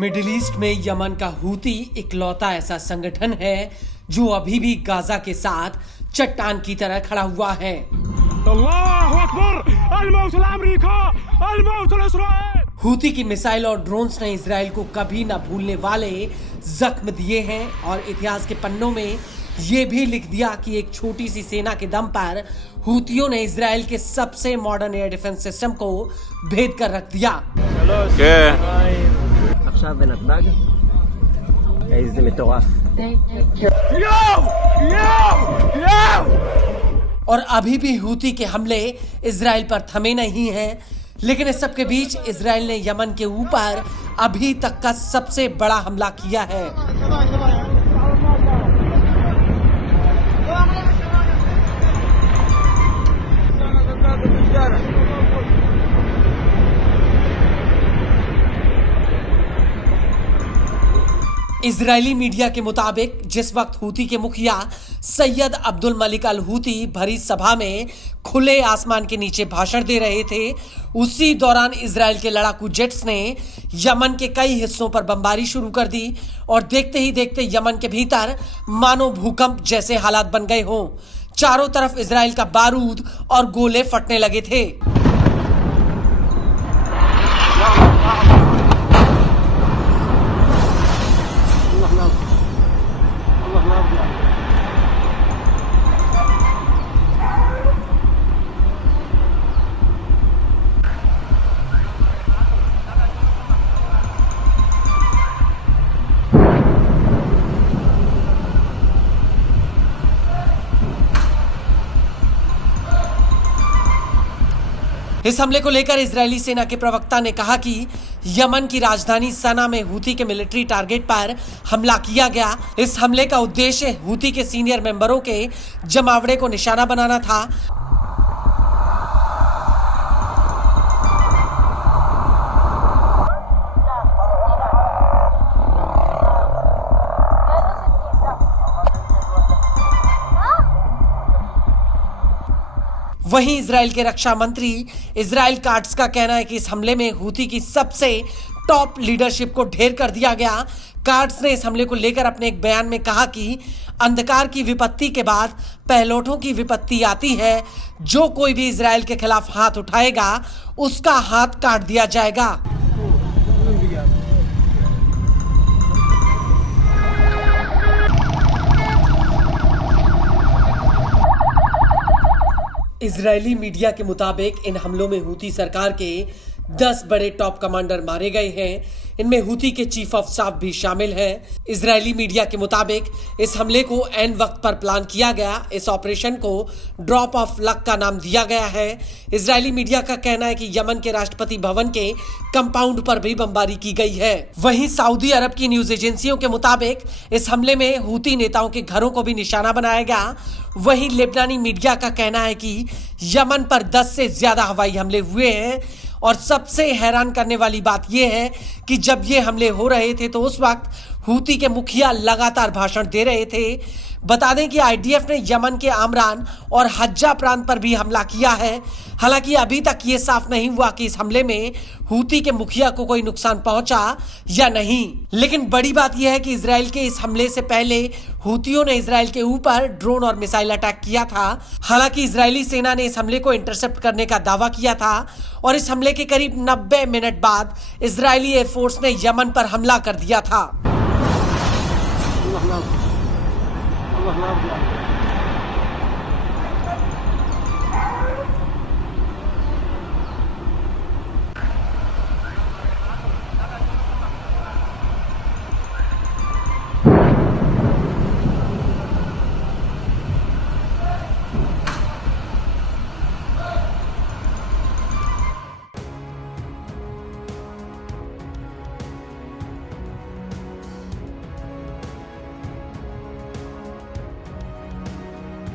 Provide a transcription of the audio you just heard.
Middle east में Yemen का Houthi इकलौता ऐसा संगठन है जो अभी भी गाजा के साथ चट्टान की तरह खड़ा हुआ है। अल्लाहु अकबर, अल-मौत अल-अमेरिका, अल-मौत अल-इस्राएल। हूती की मिसाइल और ड्रोन्स ने इजराइल को कभी न भूलने वाले जख्म दिए हैं और इतिहास के पन्नों में ये भी लिख दिया कि एक छोटी सी सेना के दम पर हूतियों ने इजराइल के सबसे मॉडर्न एयर डिफेंस सिस्टम को भेद कर रख दिया। עכשיו בנתב"ג, איזה מטורף. और अभी भी हूती के हमले इजराइल पर थमे नहीं हैं, लेकिन इस सब के बीच इजराइल ने यमन के ऊपर अभी तक का सबसे बड़ा हमला किया है। इजरायली मीडिया के मुताबिक जिस वक्त हूती के मुखिया सैयद अब्दुल मलिक अल हूती भरी सभा में खुले आसमान के नीचे भाषण दे रहे थे, उसी दौरान इजराइल के लड़ाकू जेट्स ने यमन के कई हिस्सों पर बमबारी शुरू कर दी और देखते ही देखते यमन के भीतर मानो भूकंप जैसे हालात बन गए हों। चारों तरफ इजराइल का बारूद और गोले फटने लगे थे। इस हमले को लेकर इजरायली सेना के प्रवक्ता ने कहा कि यमन की राजधानी सना में हूती के मिलिट्री टारगेट पर हमला किया गया। इस हमले का उद्देश्य हूती के सीनियर मेंबरों के जमावड़े को निशाना बनाना था। वहीं इजराइल के रक्षा मंत्री इजराइल काट्स का कहना है कि इस हमले में हूती की सबसे टॉप लीडरशिप को ढेर कर दिया गया। काट्स ने इस हमले को लेकर अपने एक बयान में कहा कि अंधकार की विपत्ति के बाद पहलौठों की विपत्ति आती है। जो कोई भी इजराइल के खिलाफ हाथ उठाएगा उसका हाथ काट दिया जाएगा। इजरायली मीडिया के मुताबिक इन हमलों में हूती सरकार के 10 बड़े टॉप कमांडर मारे गए हैं। इनमें हूती के चीफ ऑफ स्टाफ भी शामिल हैं। इजरायली मीडिया के मुताबिक इस हमले को ऐन वक्त पर प्लान किया गया। इस ऑपरेशन को ड्रॉप ऑफ लक का नाम दिया गया है। इजरायली मीडिया का कहना है कि यमन के राष्ट्रपति भवन के कंपाउंड पर भी बमबारी की गई है। वहीं सऊदी अरब की न्यूज एजेंसियों के मुताबिक इस हमले में हूती नेताओं के घरों को भी निशाना बनाया गया। वहीं लेबनानी मीडिया का कहना है कि यमन पर 10 से ज्यादा हवाई हमले हुए हैं और सबसे हैरान करने वाली बात यह है कि जब ये हमले हो रहे थे तो उस वक्त हूती के मुखिया लगातार भाषण दे रहे थे। बता दें कि आईडीएफ ने यमन के आमरान और हज्जा प्रांत पर भी हमला किया है। हालांकि अभी तक ये साफ नहीं हुआ कि इस हमले में हूती के मुखिया को कोई नुकसान पहुंचा या नहीं। लेकिन बड़ी बात यह है कि इजराइल के इस हमले से पहले हूतियों ने इजराइल के ऊपर ड्रोन और मिसाइल अटैक किया था। हालांकि इजरायली सेना ने इस हमले को इंटरसेप्ट करने का दावा किया था और इस हमले के करीब 90 मिनट बाद इजरायली एयरफोर्स ने यमन पर हमला कर दिया था।